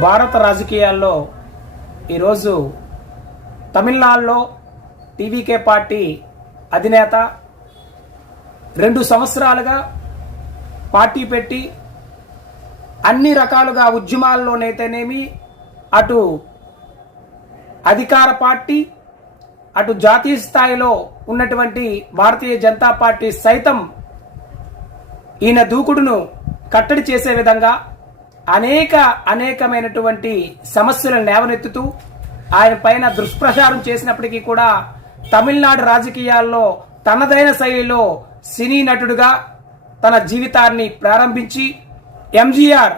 భారత రాజకీయాల్లో ఈరోజు తమిళనాడులో టీవీకే పార్టీ అధినేత 2 సంవత్సరాలుగా పార్టీ పెట్టి అన్ని రకాలుగా ఉద్యమాల్లోనైతేనేమి అటు అధికార పార్టీ అటు జాతీయ స్థాయిలో ఉన్నటువంటి భారతీయ జనతా పార్టీ సైతం ఈయన దూకుడును కట్టడి చేసే విధంగా అనేకమైనటువంటి సమస్యలను లేవనెత్తుతూ ఆయన పైన దుష్ప్రచారం చేసినప్పటికీ కూడా తమిళనాడు రాజకీయాల్లో తనదైన శైలిలో సినీ నటుడుగా తన జీవితాన్ని ప్రారంభించి ఎంజీఆర్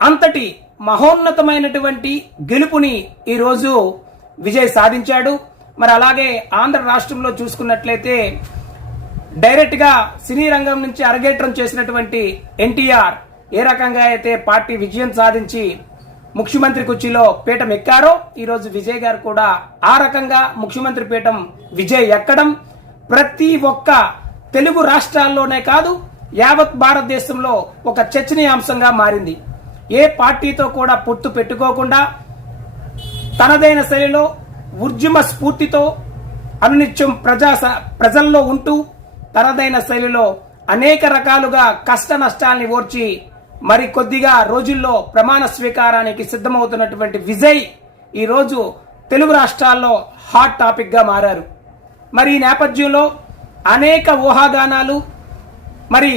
అంతటి మహోన్నతమైనటువంటి గెలుపుని ఈరోజు విజయ్ సాధించాడు. మరి అలాగే ఆంధ్ర రాష్ట్రంలో చూసుకున్నట్లయితే డైరెక్ట్ గా సినీ రంగం నుంచి అరగేట్రం చేసినటువంటి ఎన్టీఆర్ ఏ రకంగా అయితే పార్టీ విజయం సాధించి ముఖ్యమంత్రి కుర్చీలో పీఠం ఎక్కారో ఈరోజు విజయ్ గారు కూడా ఆ రకంగా ముఖ్యమంత్రి పీఠం విజయ్ ఎక్కడం ప్రతి ఒక్క తెలుగు రాష్ట్రాల్లోనే కాదు యావత్ భారతదేశంలో ఒక చర్చనీయాంశంగా మారింది. ఏ పార్టీతో కూడా పొత్తు పెట్టుకోకుండా తనదైన శైలిలో ఉద్యమ స్ఫూర్తితో అనునిత్యం ప్రజల్లో ఉంటూ తనదైన శైలిలో అనేక రకాలుగా కష్ట నష్టాల్ని ఓర్చి మరి కొద్దిగా రోజుల్లో ప్రమాణ స్వీకారానికి సిద్ధమవుతున్నటువంటి విజయ్ ఈరోజు తెలుగు రాష్ట్రాల్లో హాట్ టాపిక్ గా మారారు. మరి ఈ నేపథ్యంలో అనేక ఊహాగానాలు మరి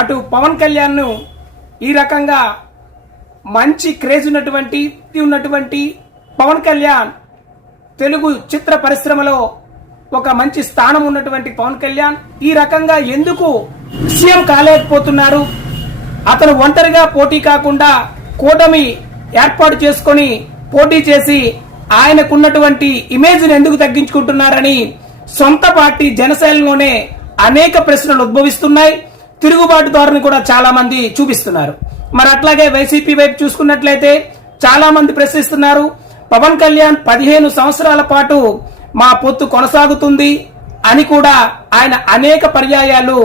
అటు పవన్ కళ్యాణ్ ను ఈ రకంగా మంచి క్రేజ్ ఉన్నటువంటి పవన్ కళ్యాణ్ తెలుగు చిత్ర పరిశ్రమలో ఒక మంచి స్థానం ఉన్నటువంటి పవన్ కళ్యాణ్ ఈ రకంగా ఎందుకు సీఎం కాలేకపోతున్నారు, అతను ఒంటరిగా పోటీ కాకుండా కూటమి ఏర్పాటు చేసుకొని పోటీ చేసి ఆయనకున్నటువంటి ఇమేజ్ ని ఎందుకు తగ్గించుకుంటున్నారని సొంత పార్టీ జనసేనలోనే అనేక ప్రశ్నలు ఉద్భవిస్తున్నాయి. తిరుగుబాటు ధోరణి కూడా చాలా మంది చూపిస్తున్నారు. మరి అట్లాగే వైసీపీ వైపు చూసుకున్నట్లయితే చాలా మంది ప్రశ్నిస్తున్నారు, పవన్ కళ్యాణ్ 15 సంవత్సరాల పాటు మా పొత్తు కొనసాగుతుంది అని కూడా ఆయన అనేక పర్యాయాలు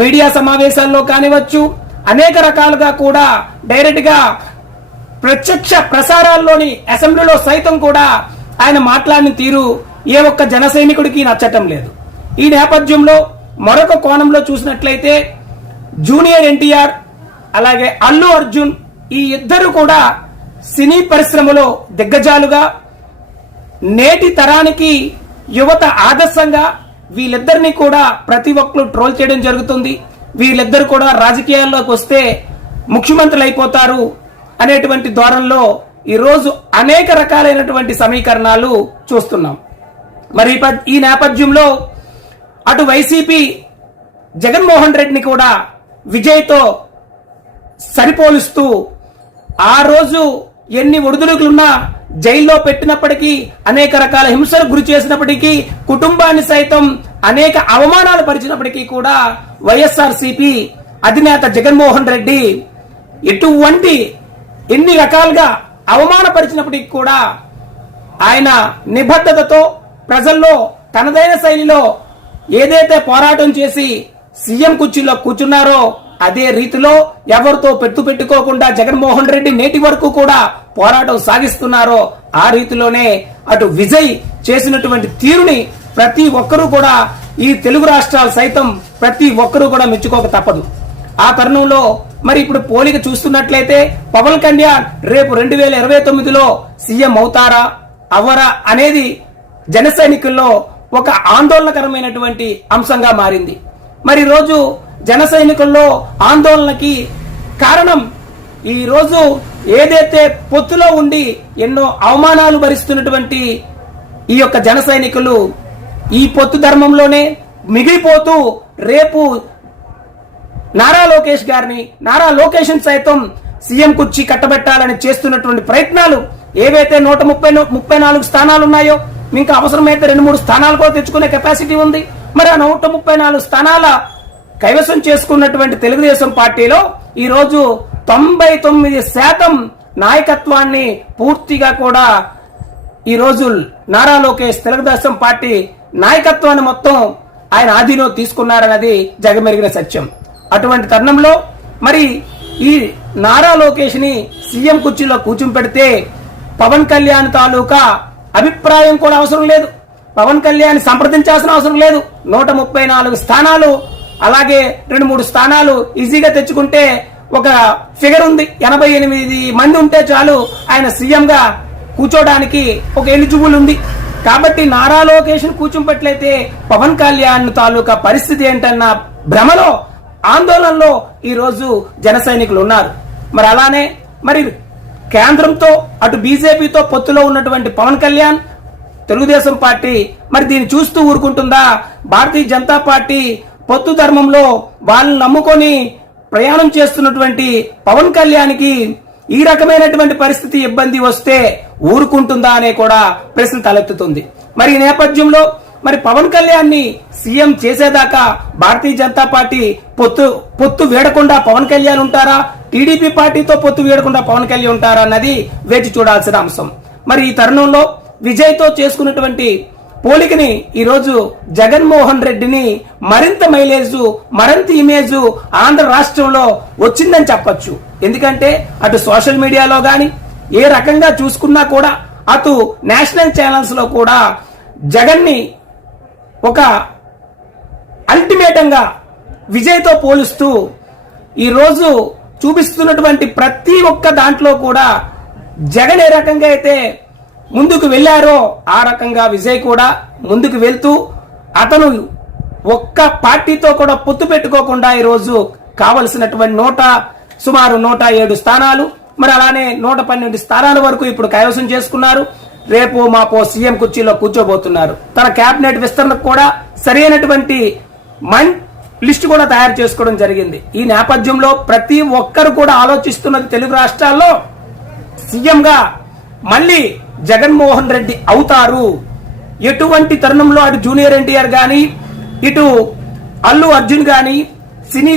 మీడియా సమావేశాల్లో కానివచ్చు అనేక రకాలుగా కూడా డైరెక్ట్ గా ప్రత్యక్ష ప్రసారాల్లోని అసెంబ్లీలో సైతం కూడా ఆయన మాట్లాడిన తీరు ఏ ఒక్క జన సైనికుడికి నచ్చటం లేదు. ఈ నేపథ్యంలో మరొక కోణంలో చూసినట్లయితే జూనియర్ ఎన్టీఆర్ అలాగే అల్లు అర్జున్ ఈ ఇద్దరు కూడా సినీ పరిశ్రమలో దిగ్గజాలుగా నేటి తరానికి యువత ఆదర్శంగా వీళ్ళిద్దరిని కూడా ప్రతి ఒక్కరు ట్రోల్ చేయడం జరుగుతుంది. వీళ్ళిద్దరు కూడా రాజకీయాల్లోకి వస్తే ముఖ్యమంత్రులు అయిపోతారు అనేటువంటి ధోరణిలో ఈరోజు అనేక రకాలైనటువంటి సమీకరణాలు చూస్తున్నాం. మరి ఈ నేపథ్యంలో అటు వైసీపీ జగన్మోహన్ రెడ్డిని కూడా విజయ్తో సరిపోలుస్తూ ఆ రోజు ఎన్ని ఒడిదుడుకులున్నా జైల్లో పెట్టినప్పటికీ అనేక రకాల హింసలకు గురి చేసినప్పటికీ కుటుంబాన్ని సైతం అనేక అవమానాలు పరిచినప్పటికీ కూడా వైఎస్ఆర్సీపీ అధినేత జగన్మోహన్ రెడ్డి ఎన్ని రకాలుగా అవమానపరిచినప్పటికీ కూడా ఆయన నిబద్ధతతో ప్రజల్లో తనదైన శైలిలో ఏదైతే పోరాటం చేసి సీఎం కుర్చీలో కూర్చున్నారో అదే రీతిలో ఎవరితో పెట్టుకోకుండా జగన్మోహన్ రెడ్డి నేటి వరకు కూడా పోరాటం సాగిస్తున్నారో ఆ రీతిలోనే అటు విజయ్ చేసినటువంటి తీరుని ప్రతి ఒక్కరూ కూడా ఈ తెలుగు రాష్ట్రాలు సైతం ప్రతి ఒక్కరూ కూడా మెచ్చుకోక తప్పదు. ఆ తరుణంలో మరి ఇప్పుడు పోలిక చూస్తున్నట్లయితే పవన్ కళ్యాణ్ రేపు 2029లో సీఎం అవుతారా అవరా అనేది జన సైనికుల్లో ఒక ఆందోళనకరమైనటువంటి అంశంగా మారింది. మరి రోజు జన సైనికుల్లో ఆందోళనకి కారణం ఈ రోజు ఏదైతే పొత్తులో ఉండి ఎన్నో అవమానాలు భరిస్తున్నటువంటి ఈ యొక్క జన సైనికులు ఈ పొత్తు ధర్మంలోనే మిగిలిపోతూ రేపు నారా లోకేష్ సైతం సీఎం కుర్చీ కట్టబెట్టాలని చేస్తున్నటువంటి ప్రయత్నాలు ఏవైతే 134 స్థానాలు ఉన్నాయో ఇంకా అవసరమైతే 2-3 స్థానాలు కూడా తెచ్చుకునే కెపాసిటీ ఉంది. మరి ఆ 134 స్థానాల కైవసం చేసుకున్నటువంటి తెలుగుదేశం పార్టీలో ఈ రోజు 99% నాయకత్వాన్ని పూర్తిగా కూడా ఈ రోజు నారా లోకేష్ తెలుగుదేశం పార్టీ నాయకత్వాన్ని మొత్తం ఆయన ఆధీనం తీసుకున్నారన్నది జగమెరిగిన సత్యం. అటువంటి తరుణంలో మరి ఈ నారా లోకేష్ ని సీఎం కుర్చీలో కూర్చుని పెడితే పవన్ కళ్యాణ్ తాలూకా అభిప్రాయం కూడా అవసరం లేదు, పవన్ కళ్యాణ్ సంప్రదించాల్సిన అవసరం లేదు. 134 స్థానాలు, అలాగే 2-3 స్థానాలు ఈజీగా తెచ్చుకుంటే ఒక ఫిగర్ ఉంది, 88 మంది ఉంటే చాలు ఆయన సీఎం గా కూర్చోడానికి ఒక ఎలిజిబుల్ ఉంది. కాబట్టి నారా లోకేష్ కూర్చుంపట్లయితే పవన్ కళ్యాణ్ తాలూకా పరిస్థితి ఏంటన్న భ్రమలో, ఆందోళనలో ఈ రోజు జన సైనికులు ఉన్నారు. మరి అలానే మరి కేంద్రంతో అటు బీజేపీతో పొత్తులో ఉన్నటువంటి పవన్ కళ్యాణ్, తెలుగుదేశం పార్టీ మరి దీన్ని చూస్తూ ఊరుకుంటుందా? భారతీయ జనతా పార్టీ పొత్తు ధర్మంలో వాళ్ళని నమ్ముకొని ప్రయాణం చేస్తున్నటువంటి పవన్ కళ్యాణ్కి ఈ రకమైనటువంటి పరిస్థితి ఇబ్బంది వస్తే ఊరుకుంటుందా అనే కూడా ప్రశ్న తలెత్తుతుంది. మరి ఈ నేపథ్యంలో మరి పవన్ కళ్యాణ్ ని సీఎం చేసేదాకా భారతీయ జనతా పార్టీ పొత్తు వీడకుండా పవన్ కళ్యాణ్ ఉంటారా, టీడీపీ పార్టీతో పొత్తు వీడకుండా పవన్ కళ్యాణ్ ఉంటారా అన్నది వేచి చూడాల్సిన అంశం. మరి ఈ తరుణంలో విజయ్ తో చేసుకున్నటువంటి పోలికని ఈరోజు జగన్మోహన్ రెడ్డిని మరింత మైలేజ్, మరింత ఇమేజ్ ఆంధ్ర రాష్ట్రంలో వచ్చిందని చెప్పొచ్చు. ఎందుకంటే అటు సోషల్ మీడియాలో గాని ఏ రకంగా చూసుకున్నా కూడా, అటు నేషనల్ ఛానల్స్ లో కూడా జగన్ ని ఒక అల్టిమేటంగా విజయ్ తో పోలుస్తూ ఈ రోజు చూపిస్తున్నటువంటి ప్రతి ఒక్క దాంట్లో కూడా జగన్ ఏ రకంగా అయితే ముందుకు వెళ్లారో ఆ రకంగా విజయ్ కూడా ముందుకు వెళ్తూ అతను ఒక్క పార్టీతో కూడా పొత్తు పెట్టుకోకుండా ఈ రోజు కావలసినటువంటి సుమారు 107 స్థానాలు, మరి అలానే 112 స్థానాల వరకు ఇప్పుడు కైవసం చేసుకున్నారు. రేపు మాపో సీఎం కుర్చీలో కూర్చోబోతున్నారు. తన కేబినెట్ విస్తరణకు కూడా సరైనటువంటి లిస్ట్ కూడా తయారు చేసుకోవడం జరిగింది. ఈ నేపథ్యంలో ప్రతి ఒక్కరు కూడా ఆలోచిస్తున్నది తెలుగు రాష్ట్రాల్లో సీఎం గా మళ్ళీ జగన్మోహన్ రెడ్డి అవుతారు. ఎటువంటి తరుణంలో అటు జూనియర్ ఎన్టీఆర్ గాని, ఇటు అల్లు అర్జున్ గాని సినీ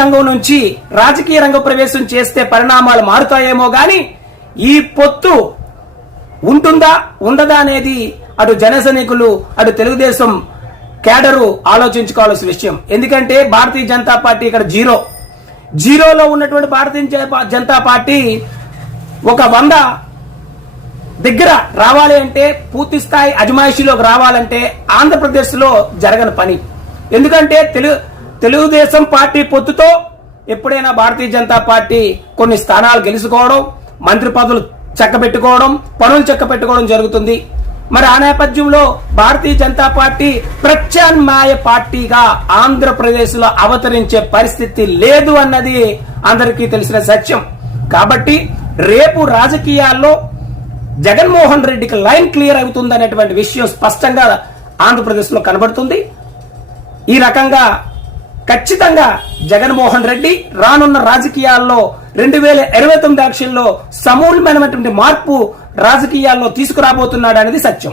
రంగం నుంచి రాజకీయ రంగ ప్రవేశం చేస్తే పరిణామాలు మారుతాయేమో గాని ఈ పొత్తు ఉంటుందా ఉండదా అనేది అటు జన సైనికులు, అటు తెలుగుదేశం కేడరు ఆలోచించుకోవాల్సిన విషయం. ఎందుకంటే భారతీయ జనతా పార్టీ ఇక్కడ జీరోలో ఉన్నటువంటి భారతీయ జనతా పార్టీ ఒక 100 దగ్గర రావాలి అంటే, పూర్తి స్థాయి అజమాయిషీలోకి రావాలంటే ఆంధ్రప్రదేశ్ లో జరగని పని. ఎందుకంటే తెలుగుదేశం పార్టీ పొత్తుతో ఎప్పుడైనా భారతీయ జనతా పార్టీ కొన్ని స్థానాలు గెలుచుకోవడం, మంత్రి పదవులు చక్కబెట్టుకోవడం, పనులు చక్కబెట్టుకోవడం జరుగుతుంది. మరి ఆ నేపథ్యంలో భారతీయ జనతా పార్టీ ప్రత్యామ్నాయ పార్టీగా ఆంధ్రప్రదేశ్ లో అవతరించే పరిస్థితి లేదు అన్నది అందరికీ తెలిసిన సత్యం. కాబట్టి రేపు రాజకీయాల్లో జగన్మోహన్ రెడ్డికి లైన్ క్లియర్ అవుతుంది అనేటువంటి విషయం స్పష్టంగా ఆంధ్రప్రదేశ్ లో కనబడుతుంది. ఈ రకంగా ఖచ్చితంగా జగన్మోహన్ రెడ్డి రానున్న రాజకీయాల్లో 2029 ఎలక్షన్లో సమూలమైనటువంటి మార్పు రాజకీయాల్లో తీసుకురాబోతున్నాడు అనేది సత్యం.